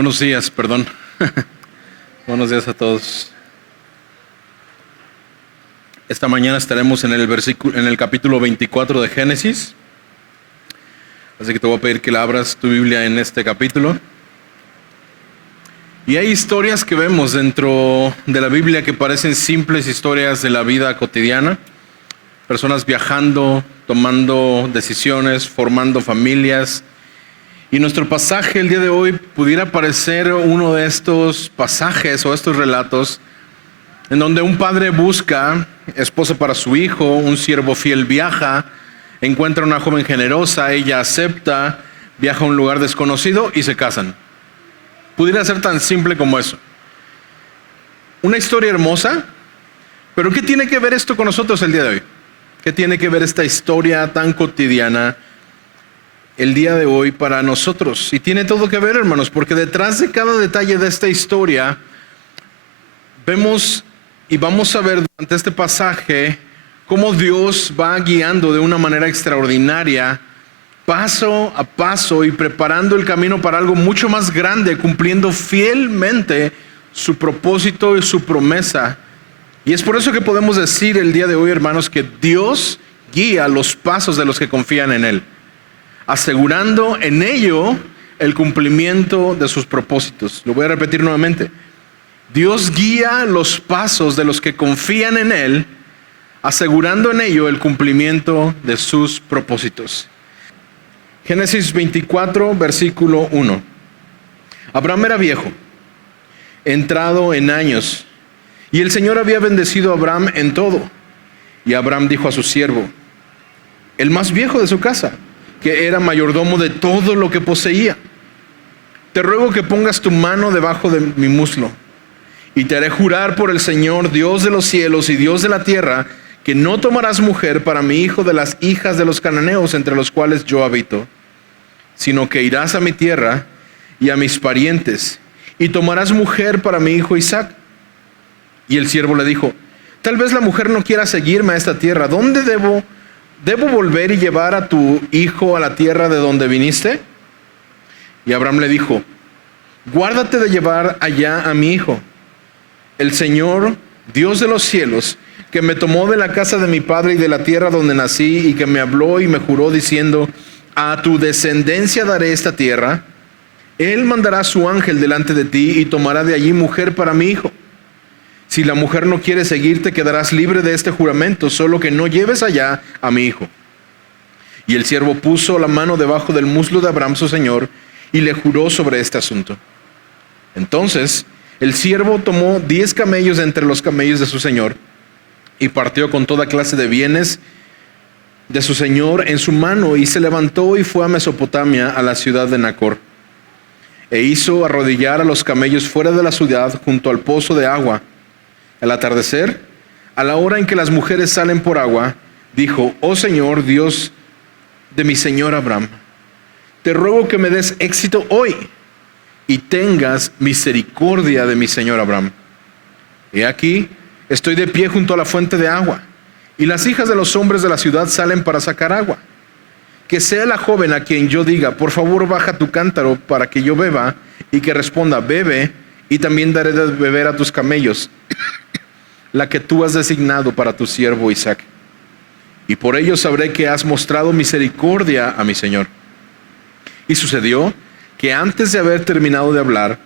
Buenos días, perdón. Buenos días a todos. Esta mañana estaremos en el capítulo 24 de Génesis. Así que te voy a pedir que la abras tu Biblia en este capítulo. Y hay historias que vemos dentro de la Biblia que parecen simples historias de la vida cotidiana. Personas viajando, tomando decisiones, formando familias. Y nuestro pasaje el día de hoy pudiera parecer uno de estos pasajes o estos relatos en donde un padre busca esposa para su hijo, un siervo fiel viaja, encuentra una joven generosa, ella acepta, viaja a un lugar desconocido y se casan. Pudiera ser tan simple como eso. Una historia hermosa, pero ¿qué tiene que ver esto con nosotros el día de hoy? ¿Qué tiene que ver esta historia tan cotidiana el día de hoy para nosotros? Y tiene todo que ver, hermanos, porque detrás de cada detalle de esta historia vemos y vamos a ver durante este pasaje cómo Dios va guiando de una manera extraordinaria, paso a paso y preparando el camino para algo mucho más grande, cumpliendo fielmente su propósito y su promesa. Y es por eso que podemos decir el día de hoy, hermanos, que Dios guía los pasos de los que confían en Él, asegurando en ello el cumplimiento de sus propósitos. Lo voy a repetir nuevamente. Dios guía los pasos de los que confían en Él, asegurando en ello el cumplimiento de sus propósitos. Génesis 24, versículo 1. Abraham era viejo, entrado en años, y el Señor había bendecido a Abraham en todo. Y Abraham dijo a su siervo, el más viejo de su casa, que era mayordomo de todo lo que poseía, te ruego que pongas tu mano debajo de mi muslo, y te haré jurar por el Señor, Dios de los cielos y Dios de la tierra, que no tomarás mujer para mi hijo de las hijas de los cananeos entre los cuales yo habito, sino que irás a mi tierra y a mis parientes, y tomarás mujer para mi hijo Isaac. Y el siervo le dijo, tal vez la mujer no quiera seguirme a esta tierra. ¿Dónde debo volver y llevar a tu hijo a la tierra de donde viniste? Y Abraham le dijo, guárdate de llevar allá a mi hijo. El Señor, Dios de los cielos, que me tomó de la casa de mi padre y de la tierra donde nací, y que me habló y me juró diciendo, a tu descendencia daré esta tierra, Él mandará su ángel delante de ti y tomará de allí mujer para mi hijo. Si la mujer no quiere seguirte, quedarás libre de este juramento, solo que no lleves allá a mi hijo. Y el siervo puso la mano debajo del muslo de Abraham su señor y le juró sobre este asunto. Entonces el siervo tomó 10 camellos de entre los camellos de su señor y partió con toda clase de bienes de su señor en su mano, y se levantó y fue a Mesopotamia, a la ciudad de Nacor. E hizo arrodillar a los camellos fuera de la ciudad junto al pozo de agua. Al atardecer, a la hora en que las mujeres salen por agua, dijo, oh Señor, Dios de mi señor Abraham, te ruego que me des éxito hoy y tengas misericordia de mi señor Abraham. He aquí, estoy de pie junto a la fuente de agua, y las hijas de los hombres de la ciudad salen para sacar agua. Que sea la joven a quien yo diga, por favor baja tu cántaro para que yo beba, y que responda, bebe, y también daré de beber a tus camellos, la que tú has designado para tu siervo Isaac. Y por ello sabré que has mostrado misericordia a mi señor. Y sucedió que antes de haber terminado de hablar,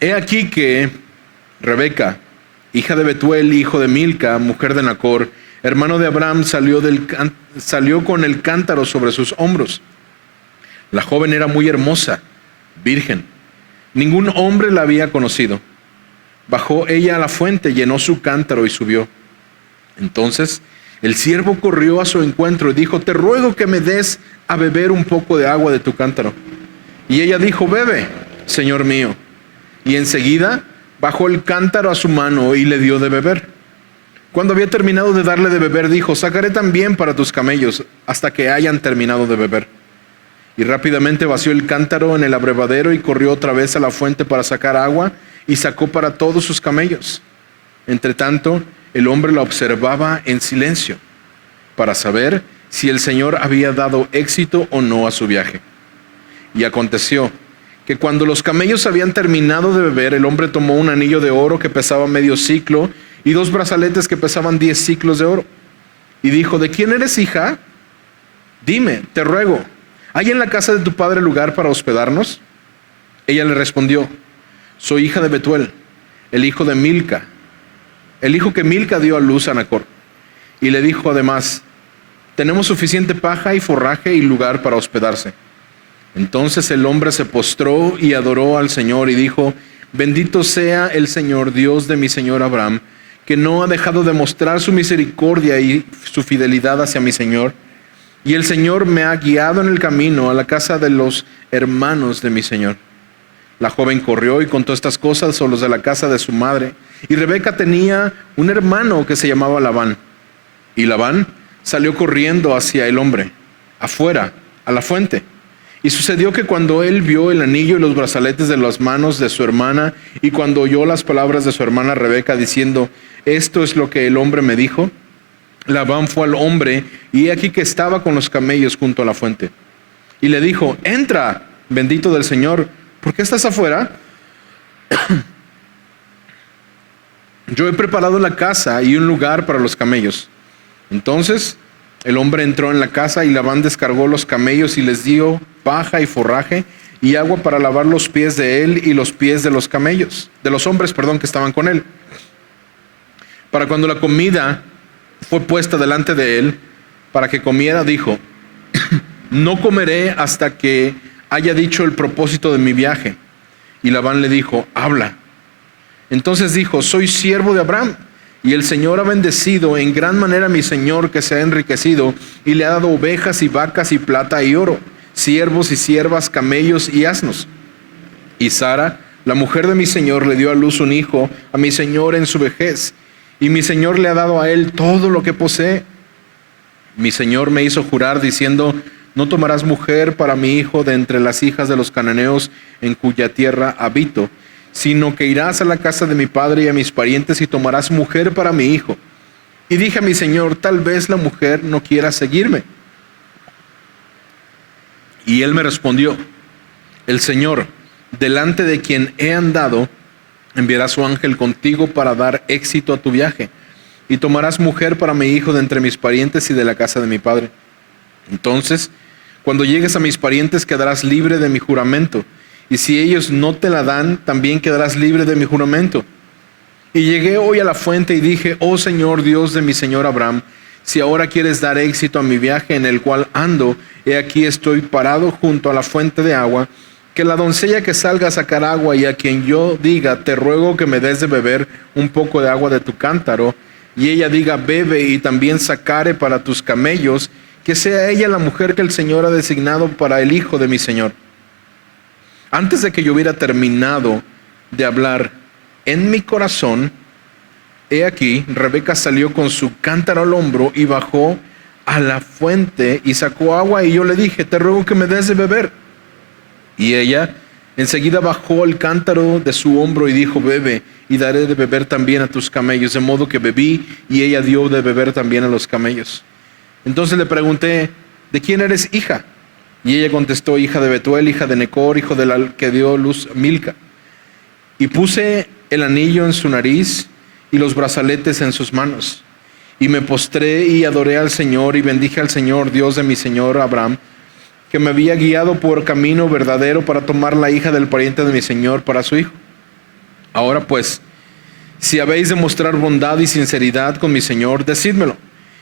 he aquí que Rebeca, hija de Betuel, hijo de Milca, mujer de Nacor, hermano de Abraham, salió con el cántaro sobre sus hombros. La joven era muy hermosa, virgen. Ningún hombre la había conocido. Bajó ella a la fuente, llenó su cántaro y subió. Entonces el siervo corrió a su encuentro y dijo, te ruego que me des a beber un poco de agua de tu cántaro. Y ella dijo, bebe, señor mío. Y enseguida bajó el cántaro a su mano y le dio de beber. Cuando había terminado de darle de beber, dijo, sacaré también para tus camellos hasta que hayan terminado de beber. Y rápidamente vació el cántaro en el abrevadero y corrió otra vez a la fuente para sacar agua, y sacó para todos sus camellos. Entretanto, el hombre la observaba en silencio, para saber si el Señor había dado éxito o no a su viaje. Y aconteció que cuando los camellos habían terminado de beber, el hombre tomó un anillo de oro que pesaba medio siclo y 2 brazaletes que pesaban 10 siclos de oro. Y dijo, ¿de quién eres hija? Dime, te ruego, ¿hay en la casa de tu padre lugar para hospedarnos? Ella le respondió, soy hija de Betuel, el hijo de Milca, el hijo que Milca dio a luz a Nacor. Y le dijo además, tenemos suficiente paja y forraje y lugar para hospedarse. Entonces el hombre se postró y adoró al Señor y dijo, bendito sea el Señor, Dios de mi señor Abraham, que no ha dejado de mostrar su misericordia y su fidelidad hacia mi señor. Y el Señor me ha guiado en el camino a la casa de los hermanos de mi señor. La joven corrió y contó estas cosas a los de la casa de su madre. Y Rebeca tenía un hermano que se llamaba Labán. Y Labán salió corriendo hacia el hombre, afuera, a la fuente. Y sucedió que cuando él vio el anillo y los brazaletes de las manos de su hermana, y cuando oyó las palabras de su hermana Rebeca diciendo, esto es lo que el hombre me dijo, Labán fue al hombre, y he aquí que estaba con los camellos junto a la fuente. Y le dijo, entra, bendito del Señor, ¿por qué estás afuera? Yo he preparado la casa y un lugar para los camellos. Entonces el hombre entró en la casa y Labán descargó los camellos y les dio paja y forraje y agua para lavar los pies de él y los pies de los camellos, de los hombres, que estaban con él. Para cuando la comida fue puesta delante de él, para que comiera, dijo, no comeré hasta que haya dicho el propósito de mi viaje. Y Labán le dijo, habla. Entonces dijo, soy siervo de Abraham, y el Señor ha bendecido en gran manera a mi señor, que se ha enriquecido, y le ha dado ovejas y vacas y plata y oro, siervos y siervas, camellos y asnos. Y Sara, la mujer de mi señor, le dio a luz un hijo a mi señor en su vejez, y mi señor le ha dado a él todo lo que posee. Mi señor me hizo jurar diciendo, no tomarás mujer para mi hijo de entre las hijas de los cananeos en cuya tierra habito, sino que irás a la casa de mi padre y a mis parientes y tomarás mujer para mi hijo. Y dije a mi señor, tal vez la mujer no quiera seguirme. Y él me respondió, el Señor, delante de quien he andado, enviará su ángel contigo para dar éxito a tu viaje, y tomarás mujer para mi hijo de entre mis parientes y de la casa de mi padre. Entonces, cuando llegues a mis parientes, quedarás libre de mi juramento, y si ellos no te la dan, también quedarás libre de mi juramento. Y llegué hoy a la fuente y dije, oh Señor, Dios de mi señor Abraham, si ahora quieres dar éxito a mi viaje en el cual ando, he aquí estoy parado junto a la fuente de agua, que la doncella que salga a sacar agua y a quien yo diga, te ruego que me des de beber un poco de agua de tu cántaro, y ella diga, bebe, y también sacare para tus camellos, que sea ella la mujer que el Señor ha designado para el hijo de mi señor. Antes de que yo hubiera terminado de hablar en mi corazón, he aquí, Rebeca salió con su cántaro al hombro y bajó a la fuente y sacó agua, y yo le dije, te ruego que me des de beber. Y ella enseguida bajó el cántaro de su hombro y dijo, bebe, y daré de beber también a tus camellos. De modo que bebí, y ella dio de beber también a los camellos. Entonces le pregunté, ¿de quién eres hija? Y ella contestó, hija de Betuel, hija de Nacor, hijo de la que dio luz Milca. Y puse el anillo en su nariz y los brazaletes en sus manos. Y me postré y adoré al Señor y bendije al Señor, Dios de mi señor Abraham, que me había guiado por camino verdadero para tomar la hija del pariente de mi señor para su hijo. Ahora pues, si habéis de mostrar bondad y sinceridad con mi señor, decídmelo.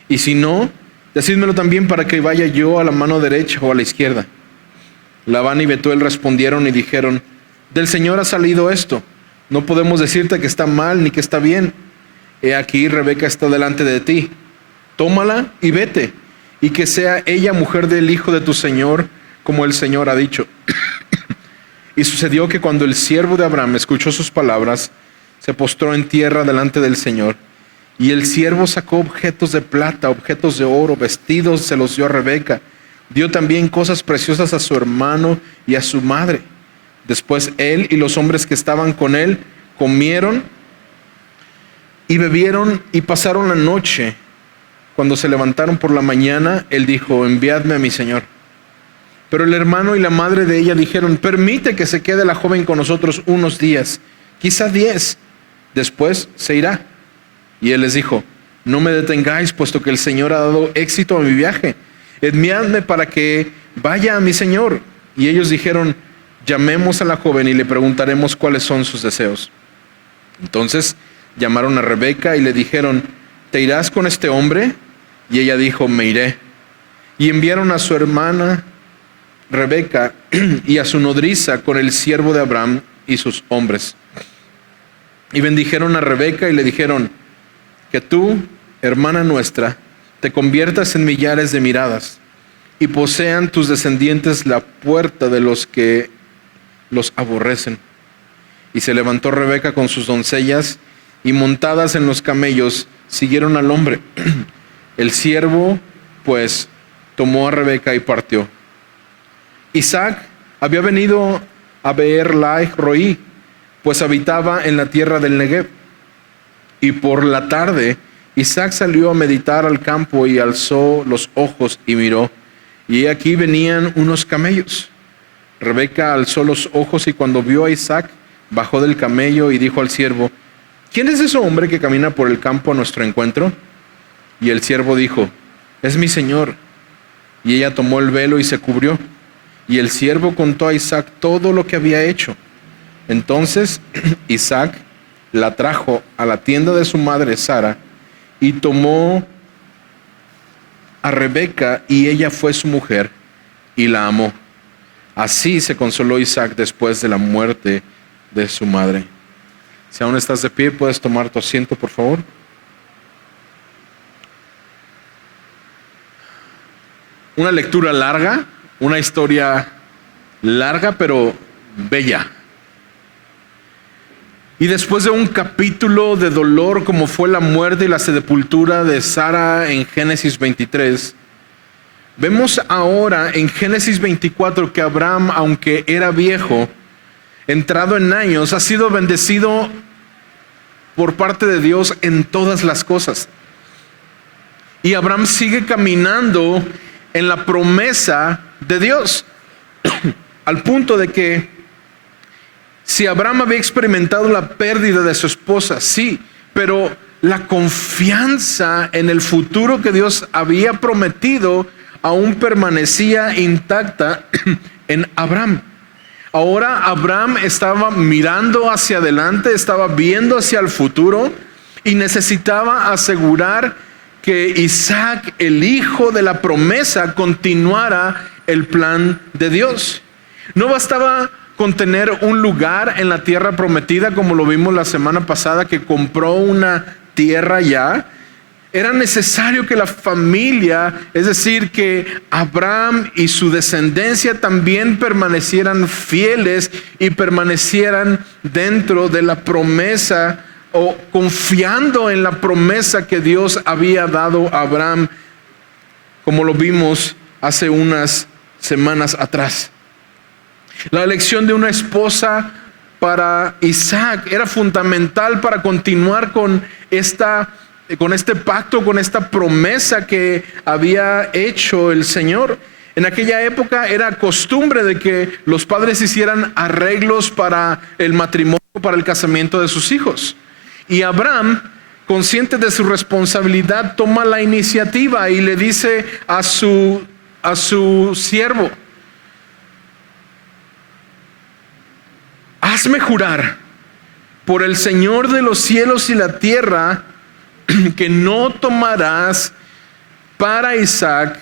Y si no, decídmelo también para que vaya yo a la mano derecha o a la izquierda. Labán y Betuel respondieron y dijeron, del Señor ha salido esto. No podemos decirte que está mal ni que está bien. He aquí, Rebeca está delante de ti. Tómala y vete, y que sea ella mujer del hijo de tu señor, como el Señor ha dicho. Y sucedió que cuando el siervo de Abraham escuchó sus palabras, se postró en tierra delante del Señor. Y el siervo sacó objetos de plata, objetos de oro, vestidos, se los dio a Rebeca. Dio también cosas preciosas a su hermano y a su madre. Después él y los hombres que estaban con él comieron y bebieron y pasaron la noche. Cuando se levantaron por la mañana, él dijo, enviadme a mi señor. Pero el hermano y la madre de ella dijeron: permite que se quede la joven con nosotros unos días, quizá 10, después se irá. Y él les dijo: no me detengáis, puesto que el Señor ha dado éxito a mi viaje. Enviadme para que vaya a mi señor. Y ellos dijeron: llamemos a la joven y le preguntaremos cuáles son sus deseos. Entonces llamaron a Rebeca y le dijeron: ¿te irás con este hombre? Y ella dijo: me iré. Y enviaron a su hermana Rebeca y a su nodriza con el siervo de Abraham y sus hombres. Y bendijeron a Rebeca y le dijeron: que tú, hermana nuestra, te conviertas en millares de miradas y posean tus descendientes la puerta de los que los aborrecen. Y se levantó Rebeca con sus doncellas y montadas en los camellos siguieron al hombre. El siervo pues tomó a Rebeca y partió. Isaac había venido a Beer Lahai Roi, pues habitaba en la tierra del Negev. Y por la tarde Isaac salió a meditar al campo y alzó los ojos y miró, y aquí venían unos camellos. Rebeca alzó los ojos y cuando vio a Isaac, bajó del camello y dijo al siervo: ¿quién es ese hombre que camina por el campo a nuestro encuentro? Y el siervo dijo: es mi señor. Y ella tomó el velo y se cubrió. Y el siervo contó a Isaac todo lo que había hecho. Entonces Isaac la trajo a la tienda de su madre Sara y tomó a Rebeca y ella fue su mujer y la amó. Así se consoló Isaac después de la muerte de su madre. Si aún estás de pie, puedes tomar tu asiento, por favor. Una lectura larga, una historia larga pero bella. Y después de un capítulo de dolor como fue la muerte y la sepultura de Sara en Génesis 23, vemos ahora en Génesis 24 que Abraham, aunque era viejo, entrado en años, ha sido bendecido por parte de Dios en todas las cosas. Y Abraham sigue caminando en la promesa de Dios, al punto de que si Abraham había experimentado la pérdida de su esposa, sí, pero la confianza en el futuro que Dios había prometido aún permanecía intacta en Abraham. Ahora Abraham estaba mirando hacia adelante, estaba viendo hacia el futuro y necesitaba asegurar que Isaac, el hijo de la promesa, continuara el plan de Dios. No bastaba con tener un lugar en la tierra prometida, como lo vimos la semana pasada, que compró una tierra ya. Era necesario que la familia, es decir, que Abraham y su descendencia también permanecieran fieles y permanecieran dentro de la promesa o confiando en la promesa que Dios había dado a Abraham, como lo vimos hace unas semanas atrás. La elección de una esposa para Isaac era fundamental para continuar con este pacto, con esta promesa que había hecho el Señor. En aquella época era costumbre de que los padres hicieran arreglos para el matrimonio, para el casamiento de sus hijos. Y Abraham, consciente de su responsabilidad, toma la iniciativa y le dice a su siervo: hazme jurar por el Señor de los cielos y la tierra que no tomarás para Isaac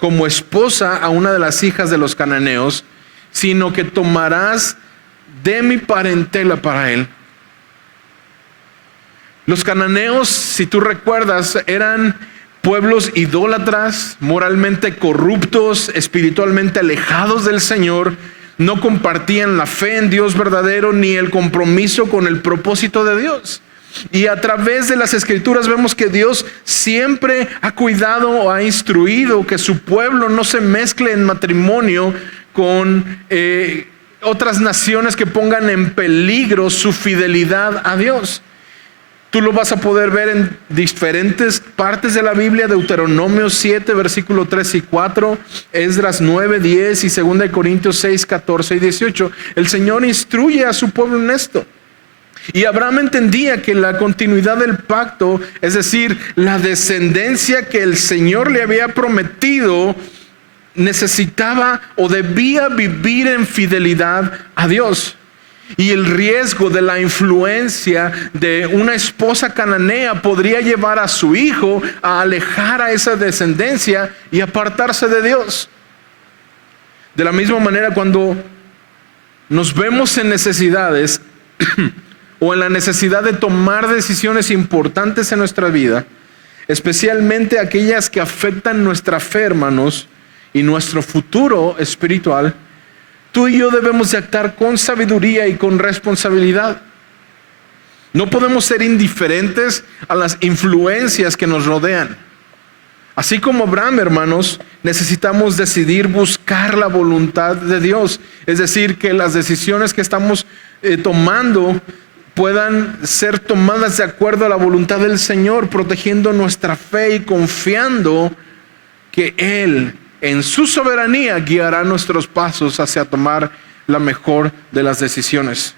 como esposa a una de las hijas de los cananeos, sino que tomarás de mi parentela para él. Los cananeos, si tú recuerdas, eran pueblos idólatras, moralmente corruptos, espiritualmente alejados del Señor. No compartían la fe en Dios verdadero ni el compromiso con el propósito de Dios. Y a través de las Escrituras vemos que Dios siempre ha cuidado o ha instruido que su pueblo no se mezcle en matrimonio con otras naciones que pongan en peligro su fidelidad a Dios. Tú lo vas a poder ver en diferentes partes de la Biblia: Deuteronomio 7, versículo 3 y 4, Esdras 9, 10 y 2 Corintios 6, 14 y 18. El Señor instruye a su pueblo en esto. Y Abraham entendía que la continuidad del pacto, es decir, la descendencia que el Señor le había prometido, necesitaba o debía vivir en fidelidad a Dios. Y el riesgo de la influencia de una esposa cananea podría llevar a su hijo a alejar a esa descendencia y apartarse de Dios. De la misma manera, cuando nos vemos en necesidades o en la necesidad de tomar decisiones importantes en nuestra vida, especialmente aquellas que afectan nuestra fe, hermanos, y nuestro futuro espiritual, tú y yo debemos de actuar con sabiduría y con responsabilidad. No podemos ser indiferentes a las influencias que nos rodean. Así como Abraham, hermanos, necesitamos decidir buscar la voluntad de Dios. Es decir, que las decisiones que estamos tomando puedan ser tomadas de acuerdo a la voluntad del Señor, protegiendo nuestra fe y confiando que Él, en su soberanía, guiará nuestros pasos hacia tomar la mejor de las decisiones.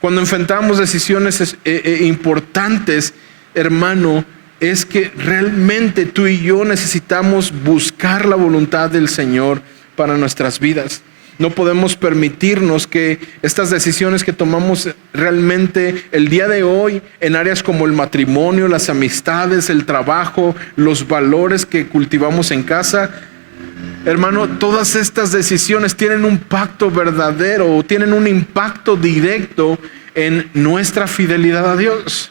Cuando enfrentamos decisiones importantes, hermano, es que realmente tú y yo necesitamos buscar la voluntad del Señor para nuestras vidas. No podemos permitirnos que estas decisiones que tomamos realmente el día de hoy en áreas como el matrimonio, las amistades, el trabajo, los valores que cultivamos en casa, hermano, todas estas decisiones tienen un pacto verdadero, tienen un impacto directo en nuestra fidelidad a Dios.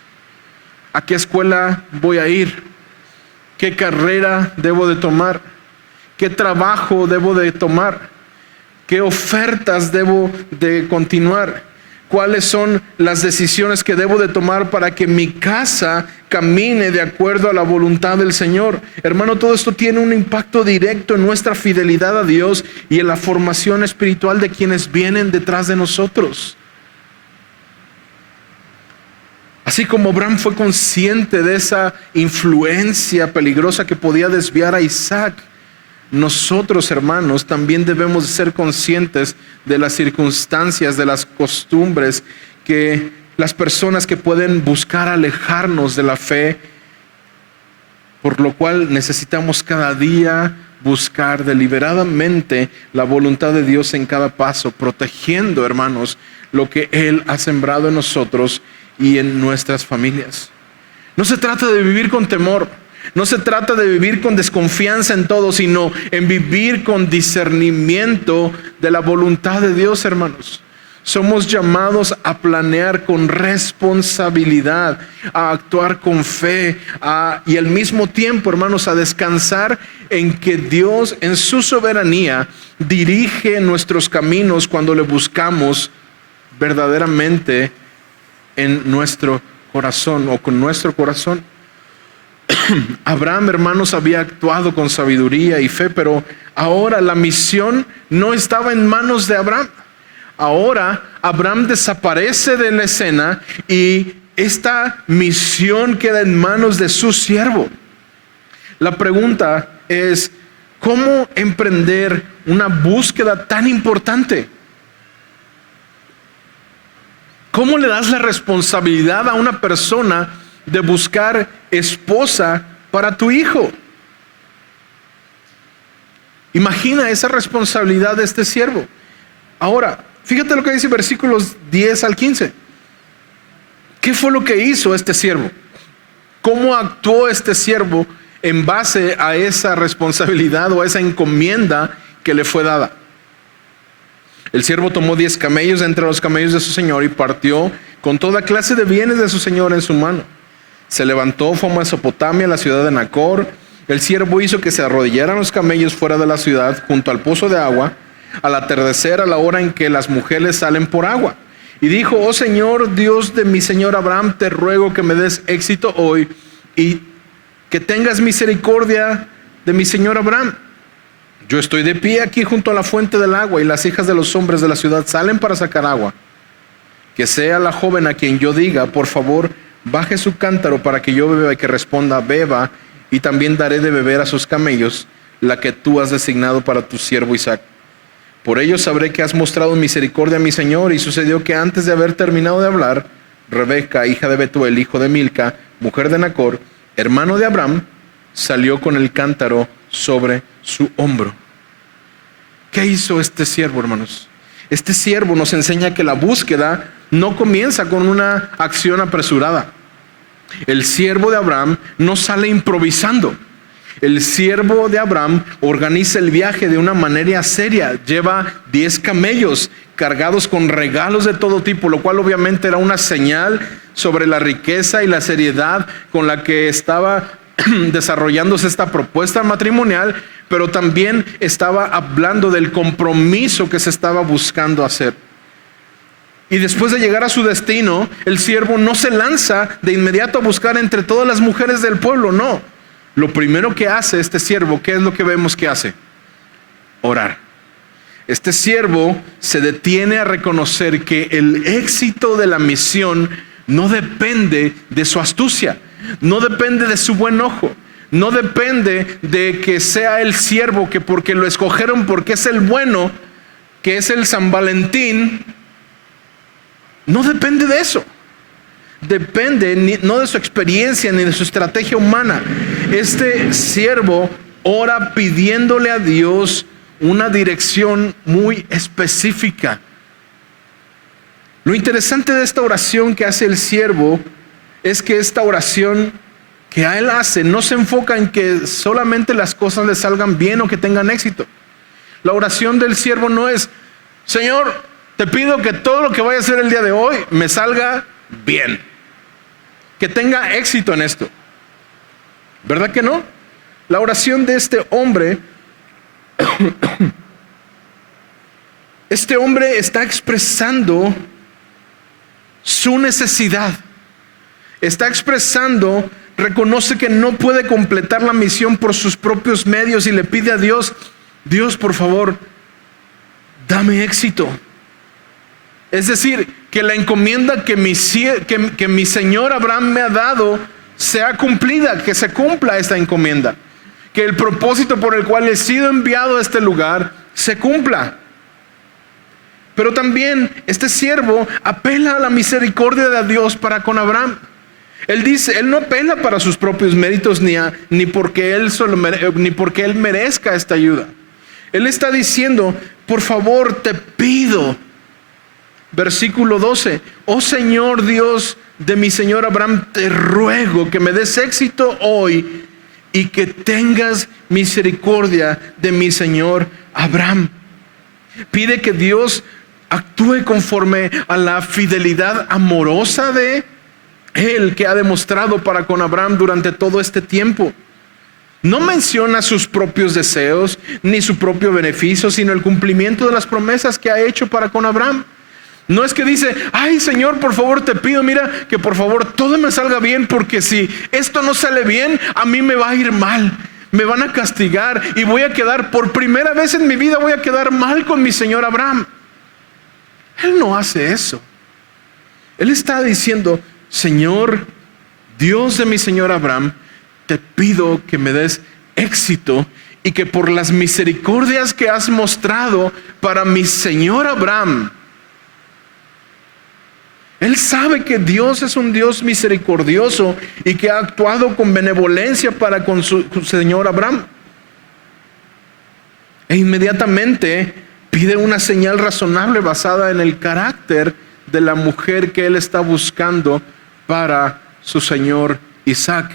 ¿A qué escuela voy a ir? ¿Qué carrera debo de tomar? ¿Qué trabajo debo de tomar? ¿Qué ofertas debo de continuar? ¿Cuáles son las decisiones que debo de tomar para que mi casa camine de acuerdo a la voluntad del Señor? Hermano, todo esto tiene un impacto directo en nuestra fidelidad a Dios y en la formación espiritual de quienes vienen detrás de nosotros. Así como Abraham fue consciente de esa influencia peligrosa que podía desviar a Isaac, nosotros, hermanos, también debemos ser conscientes de las circunstancias, de las costumbres, que las personas que pueden buscar alejarnos de la fe, por lo cual necesitamos cada día buscar deliberadamente la voluntad de Dios en cada paso, protegiendo, hermanos, lo que Él ha sembrado en nosotros y en nuestras familias. No se trata de vivir con temor. No se trata de vivir con desconfianza en todo, sino en vivir con discernimiento de la voluntad de Dios, hermanos. Somos llamados a planear con responsabilidad, a actuar con fe, y al mismo tiempo, hermanos, a descansar en que Dios, en su soberanía, dirige nuestros caminos cuando le buscamos verdaderamente en nuestro corazón o con nuestro corazón. Abraham, hermanos, había actuado con sabiduría y fe, pero ahora la misión no estaba en manos de Abraham. Ahora Abraham desaparece de la escena y esta misión queda en manos de su siervo. La pregunta es, ¿cómo emprender una búsqueda tan importante? ¿Cómo le das la responsabilidad a una persona de buscar esposa para tu hijo? Imagina esa responsabilidad de este siervo. Ahora, fíjate lo que dice versículos 10 al 15. ¿Qué fue lo que hizo este siervo? ¿Cómo actuó este siervo en base a esa responsabilidad o a esa encomienda que le fue dada? El siervo tomó 10 camellos de entre los camellos de su señor y partió con toda clase de bienes de su señor en su mano. Se levantó, fue a Mesopotamia, la ciudad de Nacor. El siervo hizo que se arrodillaran los camellos fuera de la ciudad, junto al pozo de agua, al atardecer, a la hora en que las mujeres salen por agua. Y dijo: oh Señor, Dios de mi señor Abraham, te ruego que me des éxito hoy y que tengas misericordia de mi señor Abraham. Yo estoy de pie aquí junto a la fuente del agua y las hijas de los hombres de la ciudad salen para sacar agua. Que sea la joven a quien yo diga: por favor, baje su cántaro para que yo beba, y que responda, beba, y también daré de beber a sus camellos la que tú has designado para tu siervo Isaac. Por ello sabré que has mostrado misericordia a mi señor. Y sucedió que antes de haber terminado de hablar, Rebeca, hija de Betuel, hijo de Milca, mujer de Nacor, hermano de Abraham, salió con el cántaro sobre su hombro. ¿Qué hizo este siervo, hermanos? Este siervo nos enseña que la búsqueda no comienza con una acción apresurada. El siervo de Abraham no sale improvisando. El siervo de Abraham organiza el viaje de una manera seria. Lleva 10 camellos cargados con regalos de todo tipo, lo cual obviamente era una señal sobre la riqueza y la seriedad con la que estaba desarrollándose esta propuesta matrimonial, pero también estaba hablando del compromiso que se estaba buscando hacer. Y después de llegar a su destino, el siervo no se lanza de inmediato a buscar entre todas las mujeres del pueblo, no. Lo primero que hace este siervo, ¿qué es lo que vemos que hace? Orar. Este siervo se detiene a reconocer que el éxito de la misión no depende de su astucia, no depende de su buen ojo, no depende de que sea el siervo que porque lo escogieron porque es el bueno, que es el San Valentín. No depende de eso. Depende no de su experiencia ni de su estrategia humana. Este siervo ora pidiéndole a Dios una dirección muy específica. Lo interesante de esta oración que hace el siervo es que esta oración que a él hace no se enfoca en que solamente las cosas le salgan bien o que tengan éxito. La oración del siervo no es: Señor, te pido que todo lo que vaya a hacer el día de hoy me salga bien, que tenga éxito en esto. ¿Verdad que no? La oración de este hombre está expresando su necesidad. Está expresando, reconoce que no puede completar la misión por sus propios medios y le pide a Dios: Dios, por favor, dame éxito. Es decir, que la encomienda que mi señor Abraham me ha dado sea cumplida, que se cumpla esta encomienda. Que el propósito por el cual he sido enviado a este lugar se cumpla. Pero también este siervo apela a la misericordia de Dios para con Abraham. Él no apela para sus propios méritos ni porque él merezca esta ayuda. Él está diciendo: por favor, te pido. Versículo 12: oh Señor Dios de mi señor Abraham, te ruego que me des éxito hoy y que tengas misericordia de mi señor Abraham. Pide que Dios actúe conforme a la fidelidad amorosa de Él que ha demostrado para con Abraham durante todo este tiempo. No menciona sus propios deseos ni su propio beneficio, sino el cumplimiento de las promesas que ha hecho para con Abraham. No es que dice: ay Señor, por favor te pido, mira, que por favor todo me salga bien, porque si esto no sale bien, a mí me va a ir mal, me van a castigar y voy a quedar, por primera vez en mi vida voy a quedar mal con mi señor Abraham. Él no hace eso. Él está diciendo: Señor, Dios de mi señor Abraham, te pido que me des éxito y que por las misericordias que has mostrado para mi señor Abraham. Él sabe que Dios es un Dios misericordioso y que ha actuado con benevolencia para con su señor Abraham. E inmediatamente pide una señal razonable basada en el carácter de la mujer que él está buscando para su señor Isaac.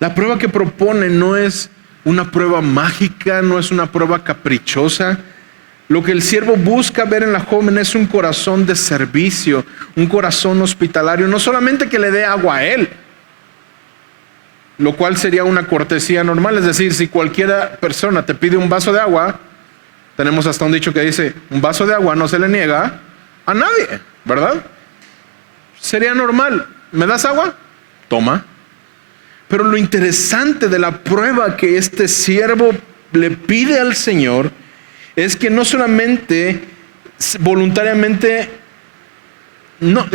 La prueba que propone no es una prueba mágica, no es una prueba caprichosa. Lo que el siervo busca ver en la joven es un corazón de servicio, un corazón hospitalario, no solamente que le dé agua a él, lo cual sería una cortesía normal. Es decir, si cualquier persona te pide un vaso de agua, tenemos hasta un dicho que dice: un vaso de agua no se le niega a nadie, ¿verdad? Sería normal. ¿Me das agua? Toma. Pero lo interesante de la prueba que este siervo le pide al Señor es que no solamente voluntariamente, no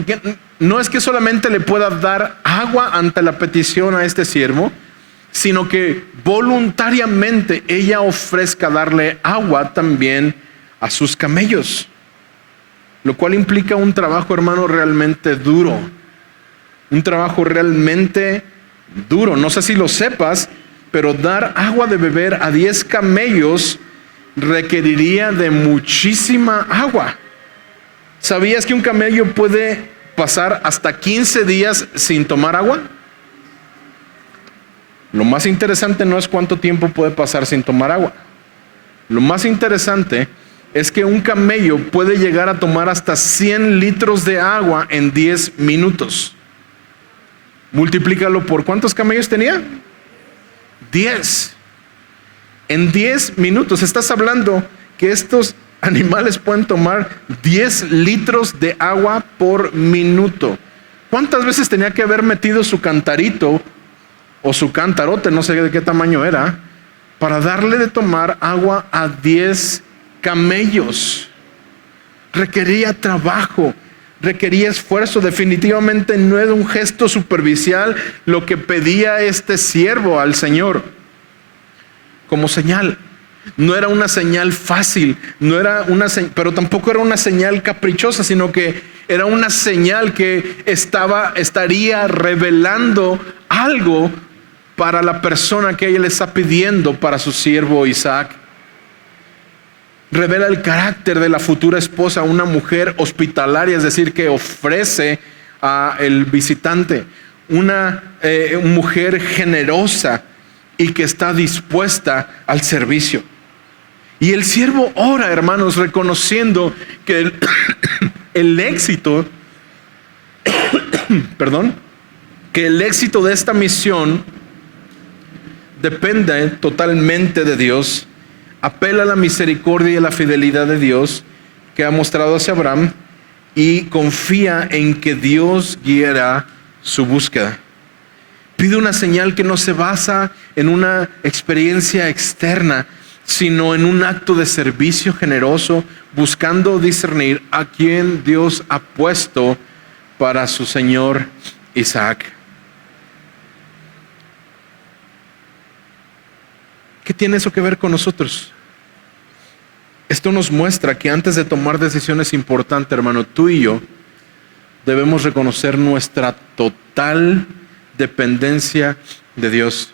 no es que solamente le pueda dar agua ante la petición a este siervo, sino que voluntariamente ella ofrezca darle agua también a sus camellos. Lo cual implica un trabajo, hermano, realmente duro. Un trabajo realmente duro. No sé si lo sepas, pero dar agua de beber a 10 camellos requeriría de muchísima agua. ¿Sabías que un camello puede pasar hasta 15 días sin tomar agua? Lo más interesante no es cuánto tiempo puede pasar sin tomar agua. Lo más interesante es que un camello puede llegar a tomar hasta 100 litros de agua en 10 minutos. Multiplícalo por ¿cuántos camellos tenía? 10. En 10 minutos estás hablando que estos animales pueden tomar 10 litros de agua por minuto. ¿Cuántas veces tenía que haber metido su cantarito o su cantarote, no sé de qué tamaño era, para darle de tomar agua a 10 camellos? Requería trabajo, requería esfuerzo. Definitivamente no era un gesto superficial lo que pedía este siervo al Señor como señal. No era una señal fácil, pero tampoco era una señal caprichosa, sino que era una señal que estaría revelando algo para la persona que ella le está pidiendo para su siervo Isaac. Revela el carácter de la futura esposa, una mujer hospitalaria, es decir, que ofrece al visitante, una mujer generosa y que está dispuesta al servicio. Y el siervo ora, hermanos, reconociendo que el éxito, que el éxito de esta misión depende totalmente de Dios. Apela a la misericordia y a la fidelidad de Dios que ha mostrado hacia Abraham y confía en que Dios guiará su búsqueda. Pide una señal que no se basa en una experiencia externa, sino en un acto de servicio generoso, buscando discernir a quién Dios ha puesto para su señor Isaac. ¿Qué tiene eso que ver con nosotros? Esto nos muestra que antes de tomar decisiones importantes, hermano, tú y yo debemos reconocer nuestra total dependencia de Dios.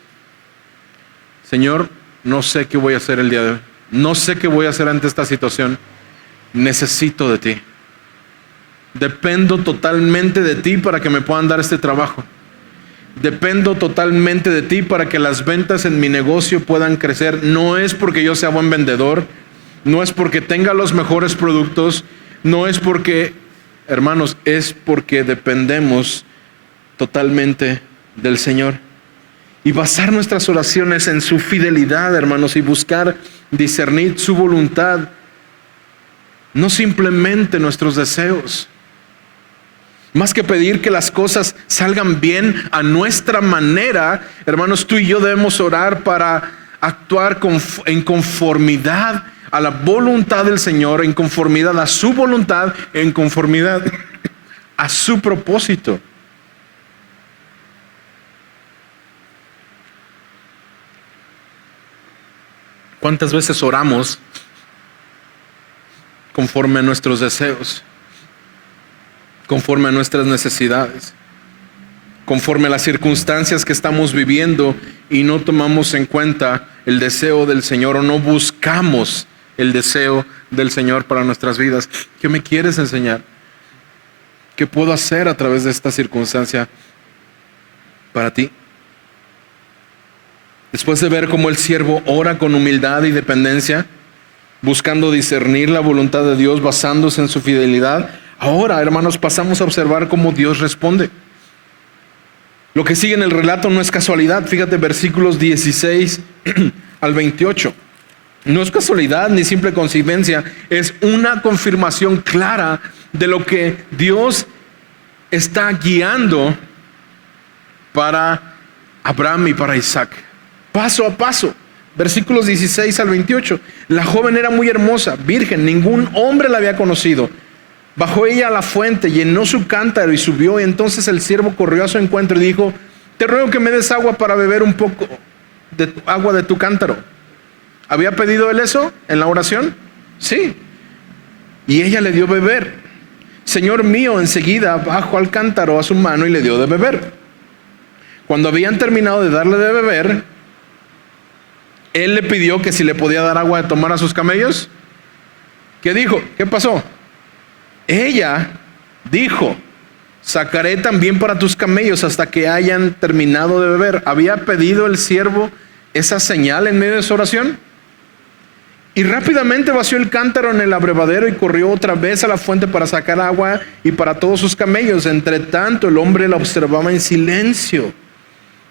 Señor, no sé qué voy a hacer el día de hoy. No sé qué voy a hacer ante esta situación. Necesito de ti. Dependo totalmente de ti para que me puedan dar este trabajo. Dependo totalmente de ti para que las ventas en mi negocio puedan crecer. No es porque yo sea buen vendedor, no es porque tenga los mejores productos, no es porque, hermanos, es porque dependemos totalmente del Señor. Y basar nuestras oraciones en su fidelidad, hermanos, y buscar discernir su voluntad, no simplemente nuestros deseos. Más que pedir que las cosas salgan bien a nuestra manera, hermanos, tú y yo debemos orar para actuar en conformidad a la voluntad del Señor, en conformidad a su voluntad, en conformidad a su propósito. ¿Cuántas veces oramos conforme a nuestros deseos, conforme a nuestras necesidades, conforme a las circunstancias que estamos viviendo y no tomamos en cuenta el deseo del Señor o no buscamos el deseo del Señor para nuestras vidas? ¿Qué me quieres enseñar? ¿Qué puedo hacer a través de esta circunstancia para ti? Después de ver cómo el siervo ora con humildad y dependencia, buscando discernir la voluntad de Dios basándose en su fidelidad, ahora, hermanos, pasamos a observar cómo Dios responde. Lo que sigue en el relato no es casualidad. Fíjate, versículos 16 al 28. No es casualidad ni simple coincidencia, es una confirmación clara de lo que Dios está guiando para Abraham y para Isaac. Paso a paso. Versículos 16 al 28. La joven era muy hermosa, virgen, ningún hombre la había conocido. Bajó ella a la fuente, llenó su cántaro y subió. Y entonces el siervo corrió a su encuentro y dijo: te ruego que me des agua para beber un poco de agua de tu cántaro. ¿Había pedido él eso en la oración? Sí. Y ella le dio beber. Señor mío, enseguida bajó al cántaro a su mano y le dio de beber. Cuando habían terminado de darle de beber, él le pidió que si le podía dar agua de tomar a sus camellos. ¿Qué dijo? ¿Qué pasó? Ella dijo: sacaré también para tus camellos hasta que hayan terminado de beber. ¿Había pedido el siervo esa señal en medio de su oración? Y rápidamente vació el cántaro en el abrevadero y corrió otra vez a la fuente para sacar agua y para todos sus camellos. Entre tanto, el hombre la observaba en silencio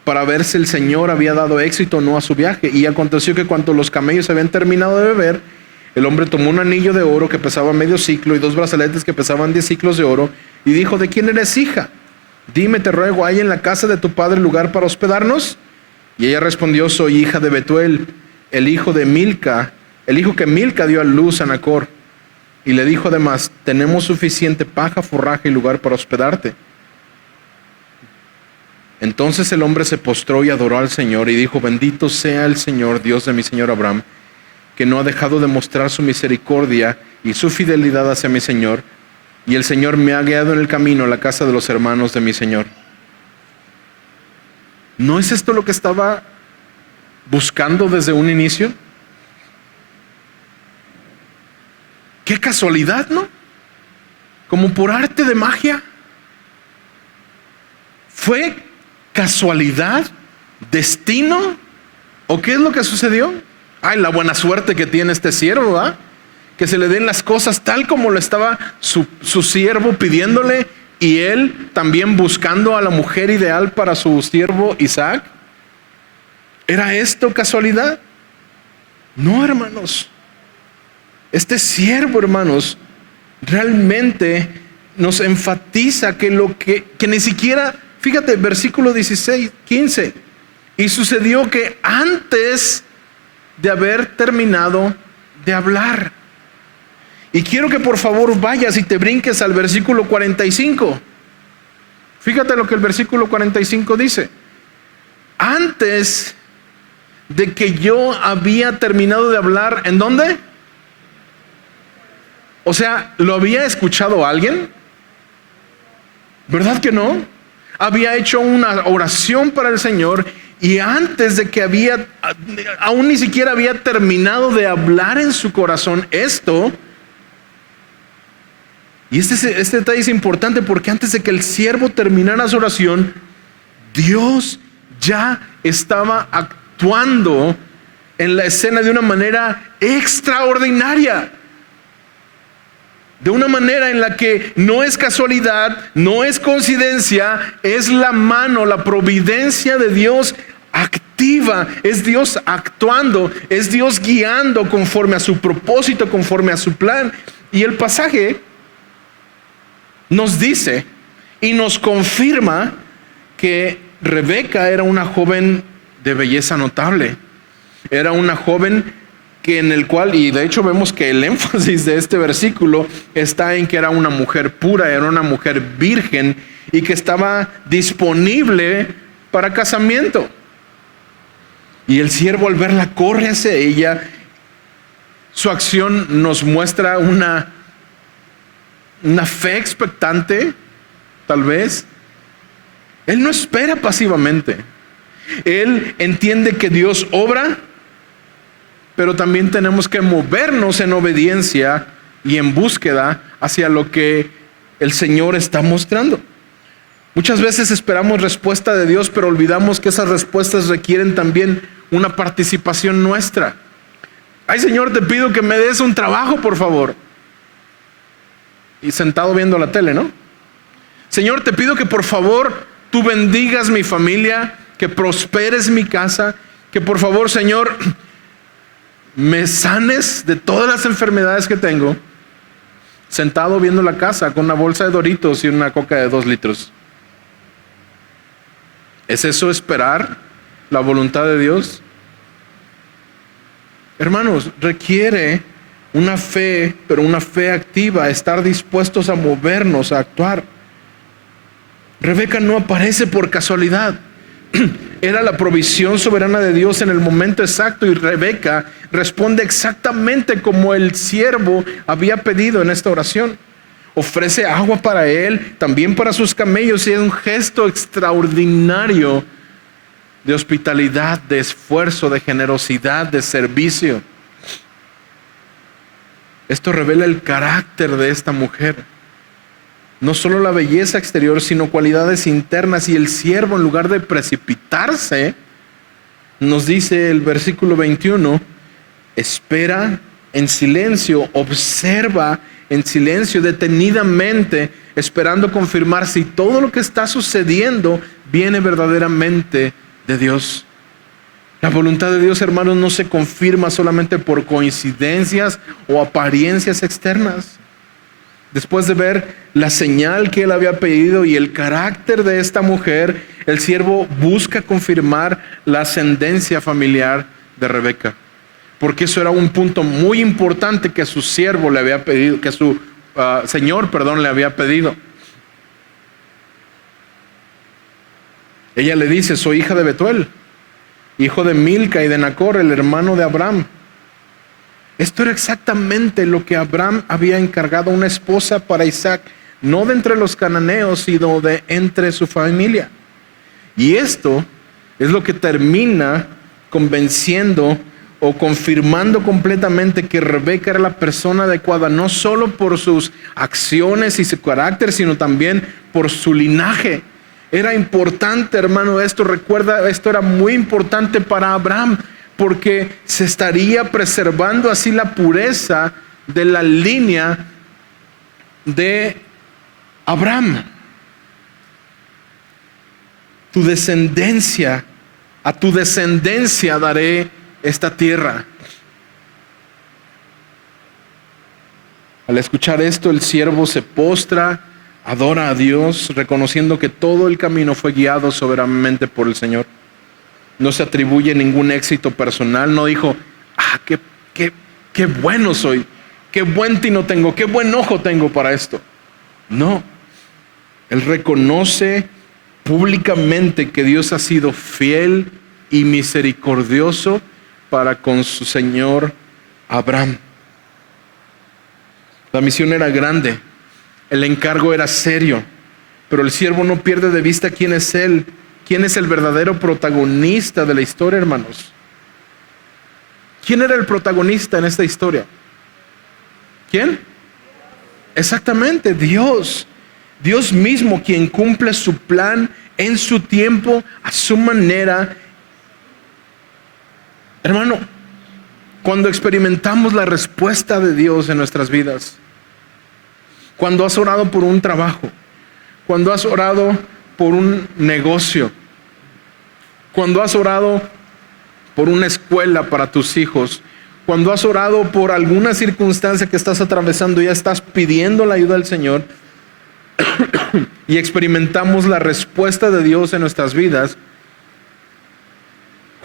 para ver si el Señor había dado éxito o no a su viaje. Y aconteció que cuando los camellos habían terminado de beber, el hombre tomó un anillo de oro que pesaba medio siclo y 2 brazaletes que pesaban 10 siclos de oro y dijo: ¿de quién eres hija? Dime, te ruego, ¿hay en la casa de tu padre lugar para hospedarnos? Y ella respondió: soy hija de Betuel, el hijo que Milca dio a luz a Nacor. Y le dijo además: tenemos suficiente paja, forraje y lugar para hospedarte. Entonces el hombre se postró y adoró al Señor y dijo: bendito sea el Señor, Dios de mi señor Abraham, que no ha dejado de mostrar su misericordia y su fidelidad hacia mi señor, y el Señor me ha guiado en el camino a la casa de los hermanos de mi señor. ¿No es esto lo que estaba buscando desde un inicio? Qué casualidad, ¿no? Como por arte de magia. ¿Fue casualidad? ¿Destino? ¿O qué es lo que sucedió? Ay, la buena suerte que tiene este siervo, ¿verdad? Que se le den las cosas tal como lo estaba su siervo pidiéndole, y él también buscando a la mujer ideal para su siervo Isaac. ¿Era esto casualidad? No, hermanos. Este siervo, hermanos, realmente nos enfatiza que ni siquiera, fíjate, versículo 15. Y sucedió que antes de haber terminado de hablar. Y quiero que por favor vayas y te brinques al versículo 45. Fíjate lo que el versículo 45 dice. Antes de que yo había terminado de hablar, ¿en dónde? O sea, ¿lo había escuchado alguien? ¿Verdad que no? Había hecho una oración para el Señor, y antes de que aún ni siquiera había terminado de hablar en su corazón esto. Y este detalle es importante porque antes de que el siervo terminara su oración, Dios ya estaba actuando en la escena de una manera extraordinaria. De una manera en la que no es casualidad, no es coincidencia, es la mano, la providencia de Dios activa, es Dios actuando, es Dios guiando conforme a su propósito, conforme a su plan. Y el pasaje nos dice y nos confirma que Rebeca era una joven de belleza notable. Era una joven en el cual, y de hecho vemos que el énfasis de este versículo está en que era una mujer pura, era una mujer virgen y que estaba disponible para casamiento. Y el siervo, al verla, corre hacia ella. Su acción nos muestra una fe expectante, tal vez. Él no espera pasivamente. Él entiende que Dios obra, pero también tenemos que movernos en obediencia y en búsqueda hacia lo que el Señor está mostrando. Muchas veces esperamos respuesta de Dios, pero olvidamos que esas respuestas requieren también una participación nuestra. Ay, Señor, te pido que me des un trabajo, por favor. Y sentado viendo la tele, ¿no? Señor, te pido que por favor tú bendigas mi familia, que prosperes mi casa, que por favor, Señor, me sanes de todas las enfermedades que tengo, sentado viendo la casa con una bolsa de Doritos y una coca de 2 litros. ¿Es eso esperar la voluntad de Dios? Hermanos, requiere Una fe, pero una fe activa, estar dispuestos a movernos, a actuar. Rebeca no aparece por casualidad. Era la provisión soberana de Dios en el momento exacto, y Rebeca responde exactamente como el siervo había pedido en esta oración. Ofrece agua para él, también para sus camellos, y es un gesto extraordinario de hospitalidad, de esfuerzo, de generosidad, de servicio. Esto revela el carácter de esta mujer. No solo la belleza exterior, sino cualidades internas. Y el siervo, en lugar de precipitarse, nos dice el versículo 21, espera en silencio, observa en silencio, detenidamente, esperando confirmar si todo lo que está sucediendo viene verdaderamente de Dios. La voluntad de Dios, hermanos, no se confirma solamente por coincidencias o apariencias externas. Después de ver la señal que él había pedido y el carácter de esta mujer, el siervo busca confirmar la ascendencia familiar de Rebeca. Porque eso era un punto muy importante que su siervo le había pedido, que su señor, le había pedido. Ella le dice, soy hija de Betuel, hijo de Milca y de Nacor, el hermano de Abraham. Esto era exactamente lo que Abraham había encargado a una esposa para Isaac, no de entre los cananeos, sino de entre su familia. Y esto es lo que termina convenciendo o confirmando completamente que Rebeca era la persona adecuada, no solo por sus acciones y su carácter, sino también por su linaje. Era importante, hermano, esto, recuerda, esto era muy importante para Abraham, porque se estaría preservando así la pureza de la línea de Abraham. A tu descendencia daré esta tierra. Al escuchar esto, el siervo se postra, adora a Dios, reconociendo que todo el camino fue guiado soberanamente por el Señor. No se atribuye ningún éxito personal, no dijo, qué bueno soy, qué buen tino tengo, qué buen ojo tengo para esto. No, él reconoce públicamente que Dios ha sido fiel y misericordioso para con su señor Abraham. La misión era grande, el encargo era serio, pero el siervo no pierde de vista quién es él, quién es el verdadero protagonista de la historia, hermanos. ¿Quién era el protagonista en esta historia? ¿Quién? Exactamente, Dios. Dios mismo, quien cumple su plan en su tiempo, a su manera. Hermano, cuando experimentamos la respuesta de Dios en nuestras vidas, cuando has orado por un trabajo, cuando has orado por un negocio, cuando has orado por una escuela para tus hijos, cuando has orado por alguna circunstancia que estás atravesando, ya estás pidiendo la ayuda del Señor y experimentamos la respuesta de Dios en nuestras vidas,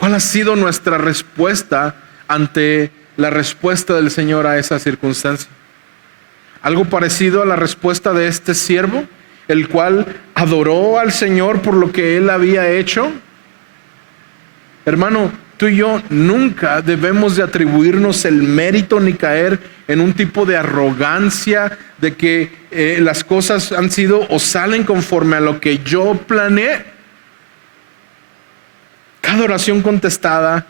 ¿cuál ha sido nuestra respuesta ante la respuesta del Señor a esa circunstancia? Algo parecido a la respuesta de este siervo, el cual adoró al Señor por lo que él había hecho. Hermano, tú y yo nunca debemos de atribuirnos el mérito ni caer en un tipo de arrogancia de que las cosas han sido o salen conforme a lo que yo planeé. Cada oración contestada,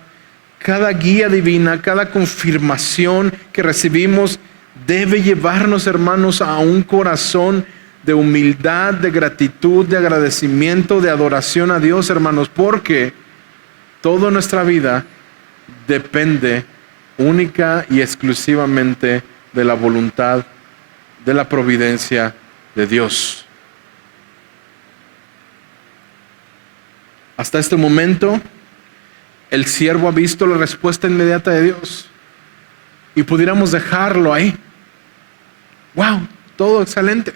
cada guía divina, cada confirmación que recibimos debe llevarnos, hermanos, a un corazón de humildad, de gratitud, de agradecimiento, de adoración a Dios, hermanos, porque toda nuestra vida depende única y exclusivamente de la voluntad, de la providencia de Dios. Hasta este momento, el siervo ha visto la respuesta inmediata de Dios y pudiéramos dejarlo ahí. ¡Wow! Todo excelente.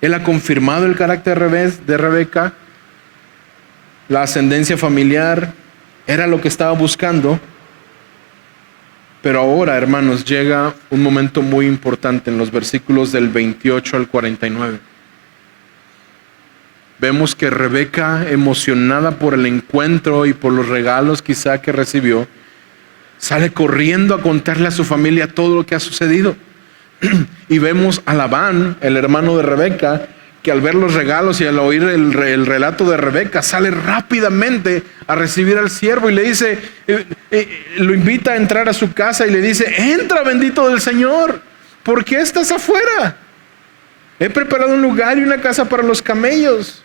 Él ha confirmado el carácter de Rebeca, la ascendencia familiar, era lo que estaba buscando. Pero ahora, hermanos, llega un momento muy importante en los versículos del 28 al 49. Vemos que Rebeca, emocionada por el encuentro y por los regalos quizá que recibió, sale corriendo a contarle a su familia todo lo que ha sucedido. Y vemos a Labán, el hermano de Rebeca, que al ver los regalos y al oír el relato de Rebeca, sale rápidamente a recibir al siervo y le dice, lo invita a entrar a su casa y le dice, entra, bendito del Señor, ¿por qué estás afuera? He preparado un lugar y una casa para los camellos.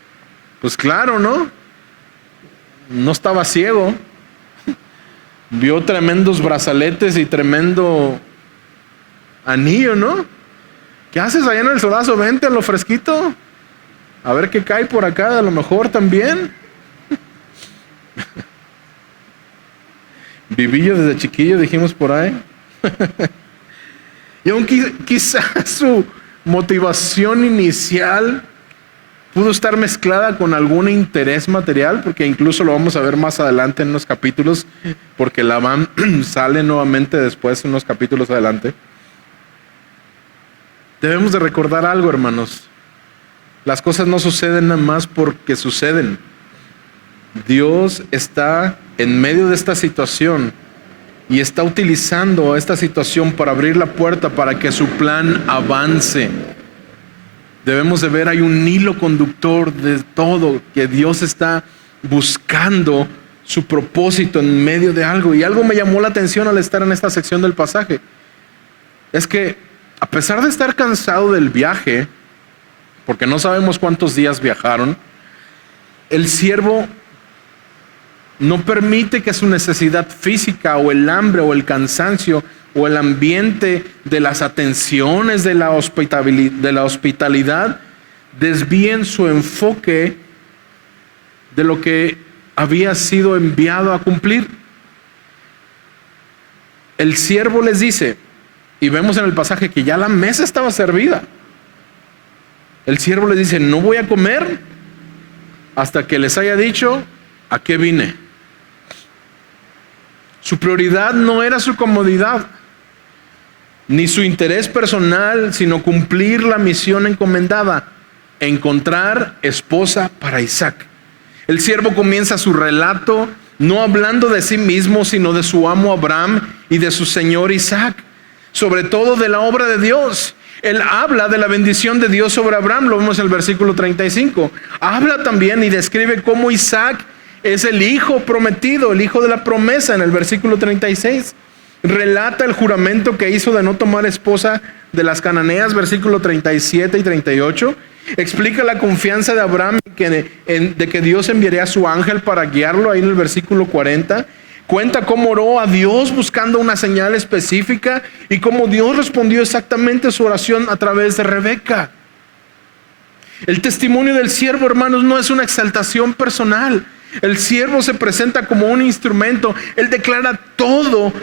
Pues claro, ¿no? No estaba ciego. Vio tremendos brazaletes y tremendo anillo, ¿no? ¿Qué haces allá en el solazo? Vente a lo fresquito. A ver qué cae por acá, a lo mejor también. Vivillo desde chiquillo, dijimos por ahí. Y aunque quizás su motivación inicial pudo estar mezclada con algún interés material, porque incluso lo vamos a ver más adelante en unos capítulos, porque Labán sale nuevamente después, unos capítulos adelante. Debemos de recordar algo, hermanos. Las cosas no suceden nada más porque suceden. Dios está en medio de esta situación y está utilizando esta situación para abrir la puerta para que su plan avance. Debemos de ver, hay un hilo conductor de todo, que Dios está buscando su propósito en medio de algo. Y algo me llamó la atención al estar en esta sección del pasaje. Es que a pesar de estar cansado del viaje, porque no sabemos cuántos días viajaron, el siervo no permite que su necesidad física o el hambre o el cansancio o el ambiente de las atenciones de la hospitalidad desvíen su enfoque de lo que había sido enviado a cumplir. El siervo les dice, y vemos en el pasaje que ya la mesa estaba servida. El siervo les dice, no voy a comer hasta que les haya dicho a qué vine. Su prioridad no era su comodidad, ni su interés personal, sino cumplir la misión encomendada, encontrar esposa para Isaac. El siervo comienza su relato no hablando de sí mismo, sino de su amo Abraham y de su señor Isaac, sobre todo de la obra de Dios. Él habla de la bendición de Dios sobre Abraham, lo vemos en el versículo 35. Habla también y describe cómo Isaac es el hijo prometido, el hijo de la promesa en el versículo 36. Relata el juramento que hizo de no tomar esposa de las cananeas, versículo 37 y 38. Explica la confianza de Abraham de que Dios enviaría a su ángel para guiarlo, ahí en el versículo 40. Cuenta cómo oró a Dios buscando una señal específica y cómo Dios respondió exactamente a su oración a través de Rebeca. El testimonio del siervo, hermanos, no es una exaltación personal. El siervo se presenta como un instrumento. Él declara todo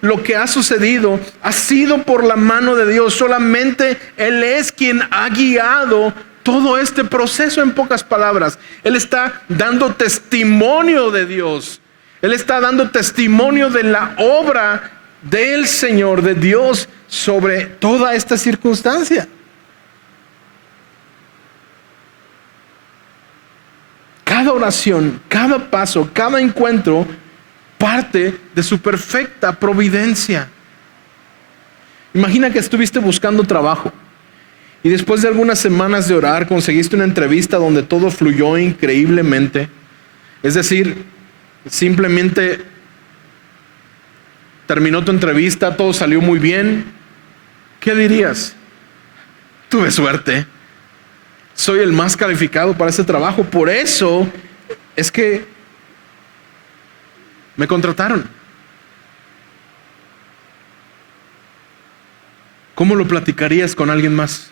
lo que ha sucedido ha sido por la mano de Dios. Solamente Él es quien ha guiado todo este proceso, en pocas palabras. Él está dando testimonio de Dios. Él está dando testimonio de la obra del Señor, de Dios, sobre toda esta circunstancia. Cada oración, cada paso, cada encuentro parte de su perfecta providencia. Imagina que estuviste buscando trabajo y después de algunas semanas de orar conseguiste una entrevista donde todo fluyó increíblemente. Es decir, simplemente terminó tu entrevista, todo salió muy bien. ¿Qué dirías? Tuve suerte. Soy el más calificado para ese trabajo. Por eso es que me contrataron. ¿Cómo lo platicarías con alguien más?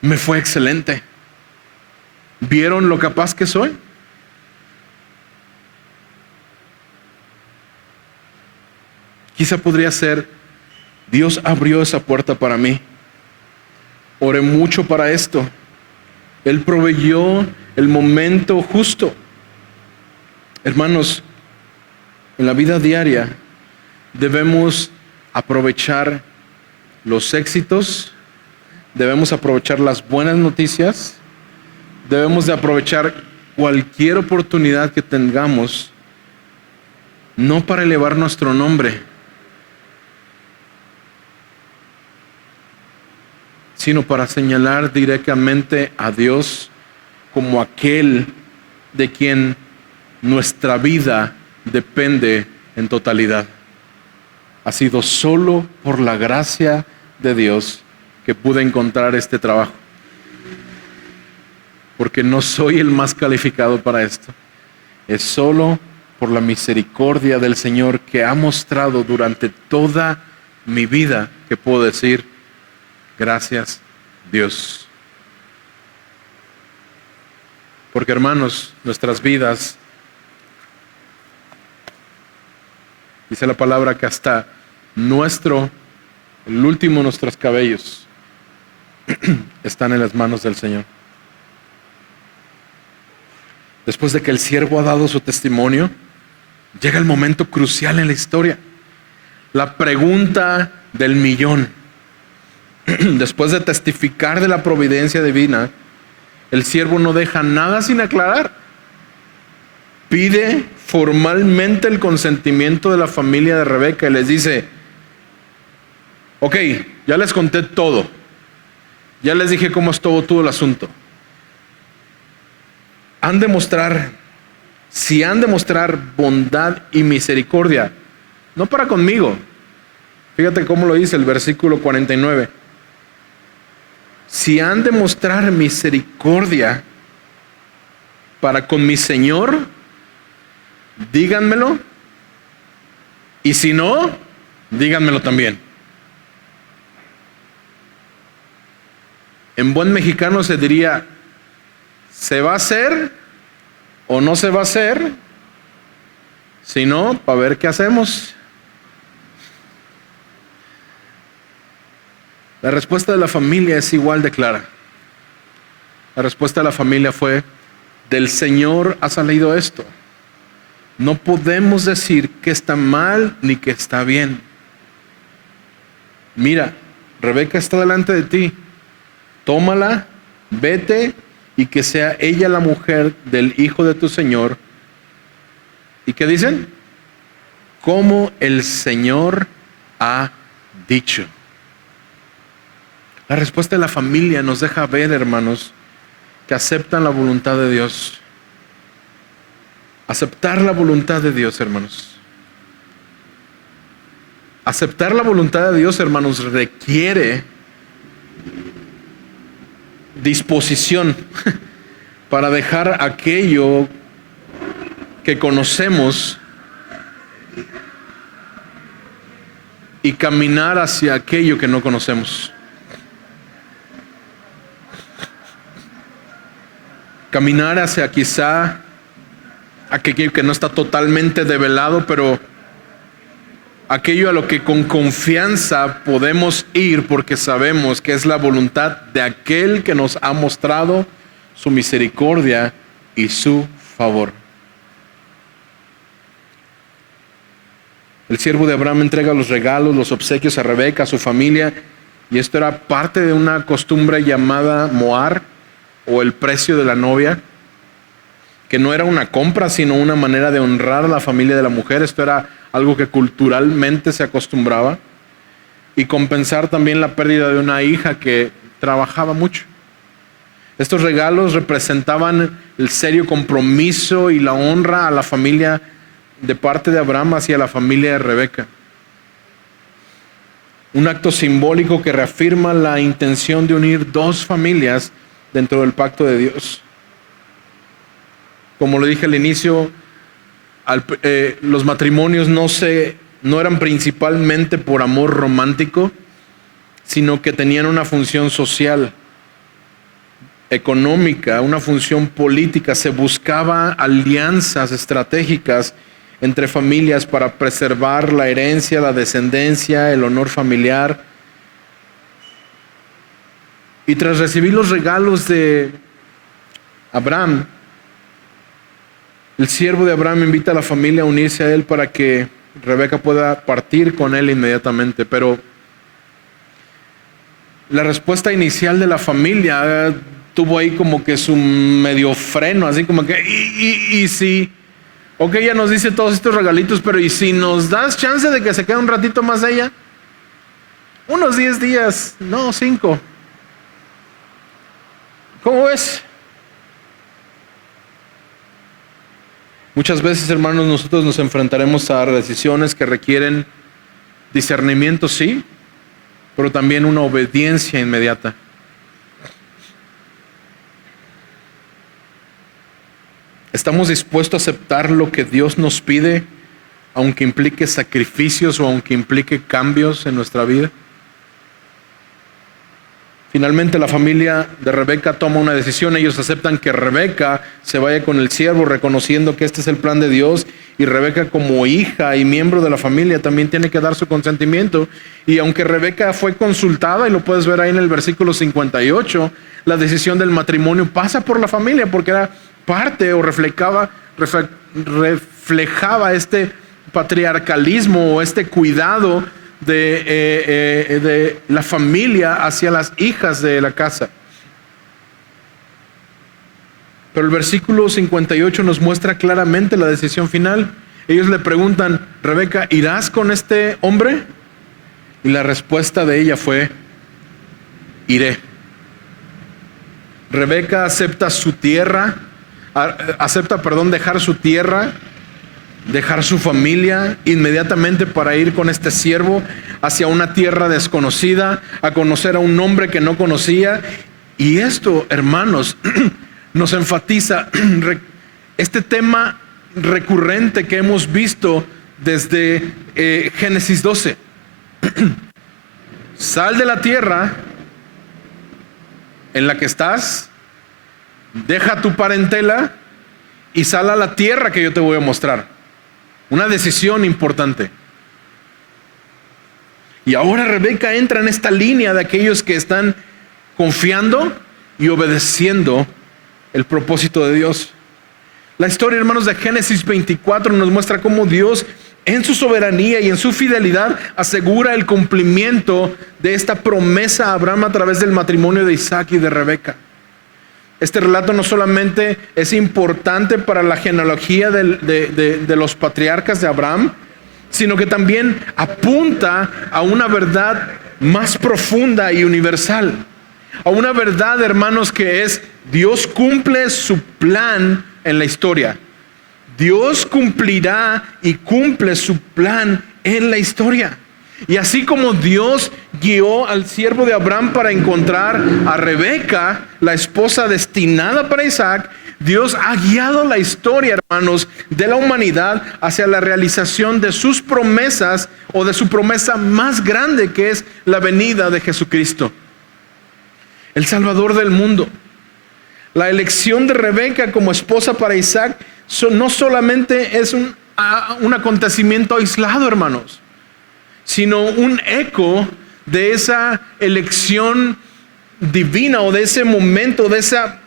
Me fue excelente. ¿Vieron lo capaz que soy? Quizá podría ser, Dios abrió esa puerta para mí. Oré mucho para esto. Él proveyó el momento justo. Hermanos, en la vida diaria debemos aprovechar los éxitos, debemos aprovechar las buenas noticias, debemos de aprovechar cualquier oportunidad que tengamos, no para elevar nuestro nombre, sino para señalar directamente a Dios como aquel de quien nuestra vida depende en totalidad. Ha sido solo por la gracia de Dios que pude encontrar este trabajo, porque no soy el más calificado para esto. Es solo por la misericordia del Señor que ha mostrado durante toda mi vida que puedo decir, gracias Dios. Porque hermanos, nuestras vidas, dice la palabra que hasta el último de nuestros cabellos están en las manos del Señor. Después de que el siervo ha dado su testimonio, llega el momento crucial en la historia. La pregunta del millón. Después de testificar de la providencia divina, el siervo no deja nada sin aclarar. Pide formalmente el consentimiento de la familia de Rebeca y les dice, ok, ya les conté todo. Ya les dije cómo estuvo todo el asunto. Si han de mostrar bondad y misericordia, no para conmigo. Fíjate cómo lo dice el versículo 49. Si han de mostrar misericordia para con mi Señor, díganmelo. Y si no, díganmelo también. En buen mexicano se diría, ¿se va a hacer o no se va a hacer? Si no, para ver qué hacemos. La respuesta de la familia es igual de clara. La respuesta de la familia fue, del Señor ha salido esto. No podemos decir que está mal ni que está bien. Mira, Rebeca está delante de ti. Tómala, vete y que sea ella la mujer del hijo de tu Señor. ¿Y qué dicen? Como el Señor ha dicho. La respuesta de la familia nos deja ver, hermanos, que aceptan la voluntad de Dios. Aceptar la voluntad de Dios, hermanos. Aceptar la voluntad de Dios, hermanos, requiere disposición para dejar aquello que conocemos y caminar hacia aquello que no conocemos. Caminar hacia quizá aquello que no está totalmente develado, pero aquello a lo que con confianza podemos ir porque sabemos que es la voluntad de aquel que nos ha mostrado su misericordia y su favor. El siervo de Abraham entrega los regalos, los obsequios a Rebeca, a su familia, y esto era parte de una costumbre llamada moar, o el precio de la novia, que no era una compra, sino una manera de honrar a la familia de la mujer. Esto era algo que culturalmente se acostumbraba, y compensar también la pérdida de una hija que trabajaba mucho. Estos regalos representaban el serio compromiso y la honra a la familia de parte de Abraham hacia la familia de Rebeca. Un acto simbólico que reafirma la intención de unir dos familias dentro del pacto de Dios. Como lo dije al inicio, los matrimonios no eran principalmente por amor romántico, sino que tenían una función social, económica, una función política. Se buscaba alianzas estratégicas entre familias para preservar la herencia, la descendencia, el honor familiar. Y tras recibir los regalos de Abraham, El siervo de Abraham invita a la familia a unirse a él para que Rebeca pueda partir con él inmediatamente, pero la respuesta inicial de la familia tuvo ahí como que su medio freno, así como que, y si, ok, ella nos dice todos estos regalitos, pero ¿y si nos das chance de que se quede un ratito más ella? Unos 10 días, no, 5. ¿Cómo ves? Muchas veces, hermanos, nosotros nos enfrentaremos a decisiones que requieren discernimiento, sí, pero también una obediencia inmediata. ¿Estamos dispuestos a aceptar lo que Dios nos pide, aunque implique sacrificios o aunque implique cambios en nuestra vida? Finalmente la familia de Rebeca toma una decisión. Ellos aceptan que Rebeca se vaya con el siervo, reconociendo que este es el plan de Dios. Y Rebeca, como hija y miembro de la familia, también tiene que dar su consentimiento. Y aunque Rebeca fue consultada, y lo puedes ver ahí en el versículo 58, la decisión del matrimonio pasa por la familia porque era parte o reflejaba este patriarcalismo o este cuidado de la familia hacia las hijas de la casa. Pero el versículo 58 nos muestra claramente la decisión final. Ellos le preguntan: Rebeca, ¿irás con este hombre? Y la respuesta de ella fue: iré. Rebeca acepta su tierra, dejar su tierra, dejar su familia inmediatamente para ir con este siervo hacia una tierra desconocida, a conocer a un hombre que no conocía. Y esto, hermanos, nos enfatiza este tema recurrente que hemos visto desde Génesis 12. Sal de la tierra en la que estás, deja tu parentela y sal a la tierra que yo te voy a mostrar. Una decisión importante. Y ahora Rebeca entra en esta línea de aquellos que están confiando y obedeciendo el propósito de Dios. La historia, hermanos, de Génesis 24 nos muestra cómo Dios, en su soberanía y en su fidelidad, asegura el cumplimiento de esta promesa a Abraham a través del matrimonio de Isaac y de Rebeca. Este relato no solamente es importante para la genealogía de los patriarcas de Abraham, sino que también apunta a una verdad más profunda y universal. A una verdad, hermanos, que es: Dios cumple su plan en la historia. Dios cumplirá y cumple su plan en la historia. Y así como Dios guió al siervo de Abraham para encontrar a Rebeca, la esposa destinada para Isaac, Dios ha guiado la historia, hermanos, de la humanidad hacia la realización de sus promesas, o de su promesa más grande, que es la venida de Jesucristo, el Salvador del mundo. La elección de Rebeca como esposa para Isaac no solamente es un acontecimiento aislado, hermanos, sino un eco de esa elección divina, o de ese momento, de esa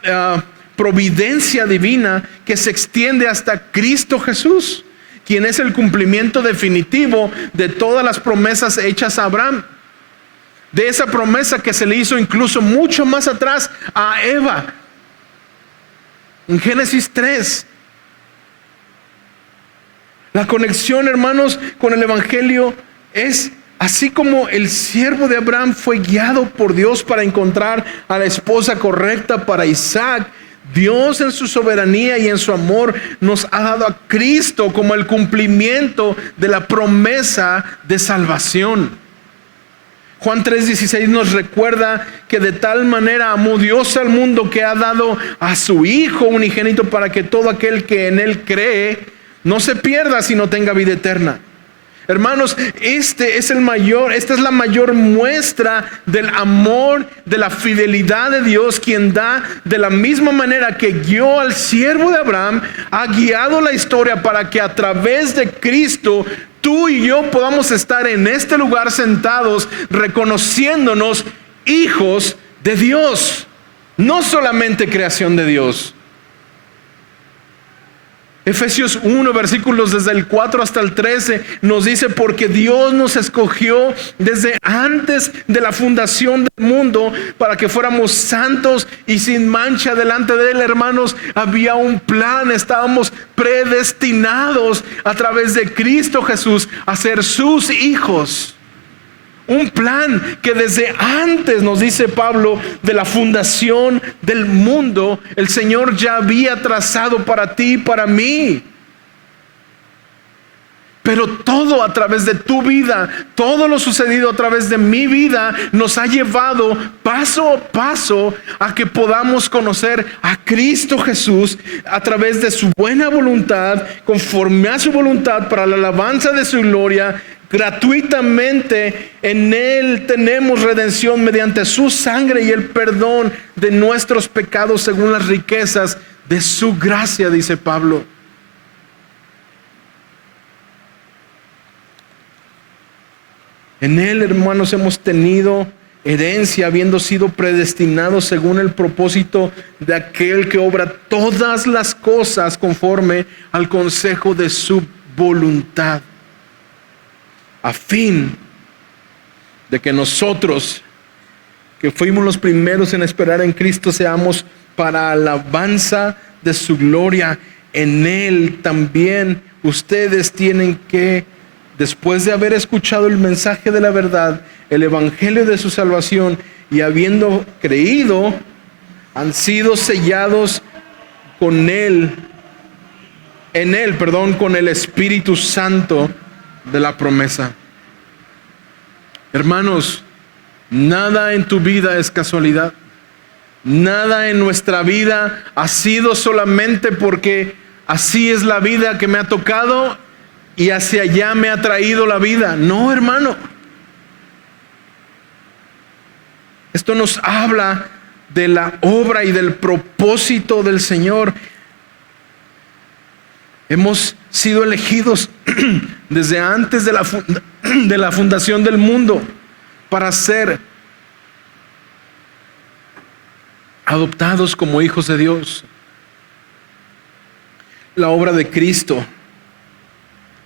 providencia divina que se extiende hasta Cristo Jesús, quien es el cumplimiento definitivo de todas las promesas hechas a Abraham. De esa promesa que se le hizo incluso mucho más atrás a Eva, en Génesis 3. La conexión, hermanos, con el Evangelio es así como el siervo de Abraham fue guiado por Dios para encontrar a la esposa correcta para Isaac. Dios, en su soberanía y en su amor, nos ha dado a Cristo como el cumplimiento de la promesa de salvación. Juan 3:16 nos recuerda que de tal manera amó Dios al mundo que ha dado a su Hijo unigénito, para que todo aquel que en Él cree no se pierda, sino tenga vida eterna. Hermanos, esta es la mayor muestra del amor, de la fidelidad de Dios, quien da, de la misma manera que guió al siervo de Abraham, ha guiado la historia para que a través de Cristo tú y yo podamos estar en este lugar sentados, reconociéndonos hijos de Dios, no solamente creación de Dios. Efesios 1, versículos desde el 4 hasta el 13, nos dice: porque Dios nos escogió desde antes de la fundación del mundo para que fuéramos santos y sin mancha delante de Él. Hermanos, había un plan, estábamos predestinados a través de Cristo Jesús a ser sus hijos. Un plan que desde antes, nos dice Pablo, de la fundación del mundo, el Señor ya había trazado para ti y para mí. Pero todo a través de tu vida, todo lo sucedido a través de mi vida, nos ha llevado paso a paso a que podamos conocer a Cristo Jesús a través de su buena voluntad, conforme a su voluntad, para la alabanza de su gloria. Gratuitamente en Él tenemos redención mediante su sangre y el perdón de nuestros pecados según las riquezas de su gracia, dice Pablo. En Él, hermanos, hemos tenido herencia, habiendo sido predestinados según el propósito de aquel que obra todas las cosas conforme al consejo de su voluntad, a fin de que nosotros, que fuimos los primeros en esperar en Cristo, seamos para alabanza de su gloria. En Él también ustedes tienen que, después de haber escuchado el mensaje de la verdad, el evangelio de su salvación, y habiendo creído, han sido sellados con Él, con el Espíritu Santo de la promesa. Hermanos, nada en tu vida es casualidad. Nada en nuestra vida ha sido solamente porque así es la vida que me ha tocado y hacia allá me ha traído la vida. No, hermano. Esto nos habla de la obra y del propósito del Señor. Hemos sido elegidos desde antes de la fundación del mundo para ser adoptados como hijos de Dios. La obra de Cristo,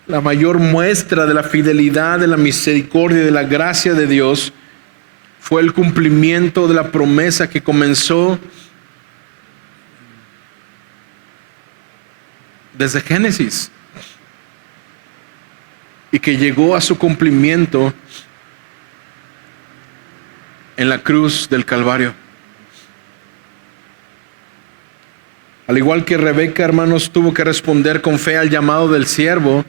la mayor muestra de la fidelidad, de la misericordia y de la gracia de Dios, fue el cumplimiento de la promesa que comenzó desde Génesis y que llegó a su cumplimiento en la cruz del Calvario. Al igual que Rebeca, hermanos, tuvo que responder con fe al llamado del siervo,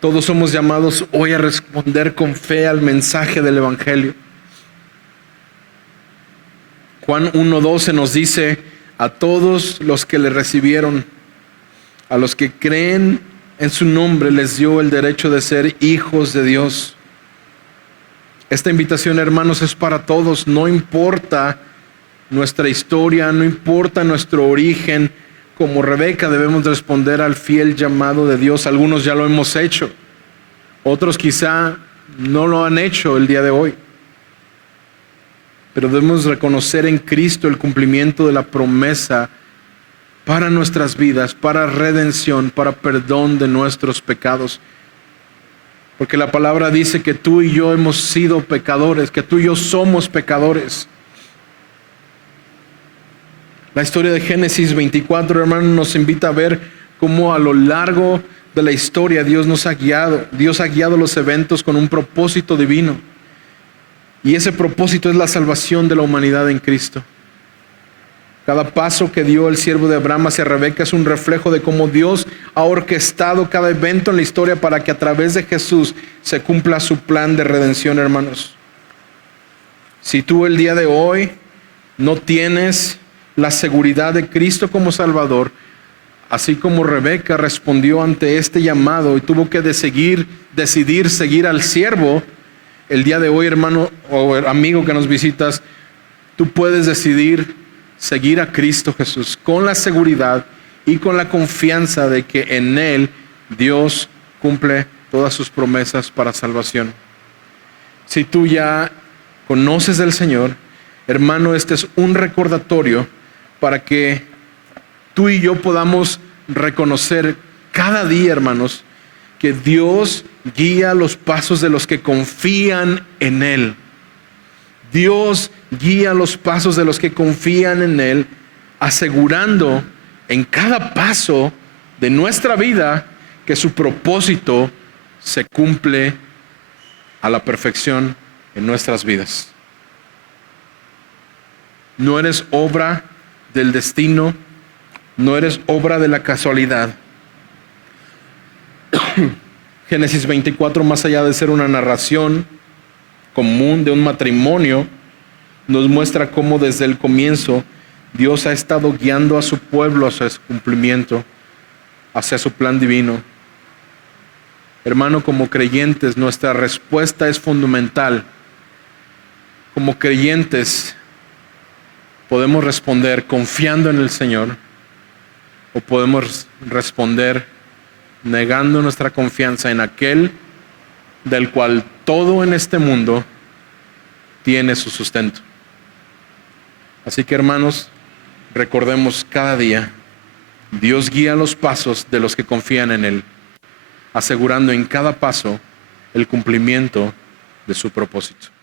todos somos llamados hoy a responder con fe al mensaje del Evangelio. Juan 1:12 nos dice: a todos los que le recibieron, a los que creen en su nombre, les dio el derecho de ser hijos de Dios. Esta invitación, hermanos, es para todos. No importa nuestra historia, no importa nuestro origen. Como Rebeca debemos responder al fiel llamado de Dios. Algunos ya lo hemos hecho, otros quizá no lo han hecho el día de hoy. Pero debemos reconocer en Cristo el cumplimiento de la promesa para nuestras vidas, para redención, para perdón de nuestros pecados. Porque la palabra dice que tú y yo hemos sido pecadores, que tú y yo somos pecadores. La historia de Génesis 24, hermanos, nos invita a ver cómo a lo largo de la historia Dios nos ha guiado. Dios ha guiado los eventos con un propósito divino. Y ese propósito es la salvación de la humanidad en Cristo. Cada paso que dio el siervo de Abraham hacia Rebeca es un reflejo de cómo Dios ha orquestado cada evento en la historia para que a través de Jesús se cumpla su plan de redención, hermanos. Si tú el día de hoy no tienes la seguridad de Cristo como Salvador, así como Rebeca respondió ante este llamado y tuvo que decidir seguir al siervo, el día de hoy, hermano o amigo que nos visitas, tú puedes decidir seguir a Cristo Jesús con la seguridad y con la confianza de que en Él Dios cumple todas sus promesas para salvación. Si tú ya conoces del Señor, hermano, este es un recordatorio para que tú y yo podamos reconocer cada día, hermanos, que Dios guía los pasos de los que confían en Él. Dios guía los pasos de los que confían en Él, asegurando en cada paso de nuestra vida que su propósito se cumple a la perfección en nuestras vidas. No eres obra del destino, no eres obra de la casualidad. Génesis 24, más allá de ser una narración común de un matrimonio, nos muestra cómo desde el comienzo Dios ha estado guiando a su pueblo hacia su cumplimiento, hacia su plan divino. Hermano, como creyentes, nuestra respuesta es fundamental. Como creyentes, podemos responder confiando en el Señor, o podemos responder negando nuestra confianza en aquel del cual todo en este mundo tiene su sustento. Así que, hermanos, recordemos cada día, Dios guía los pasos de los que confían en Él, asegurando en cada paso el cumplimiento de su propósito.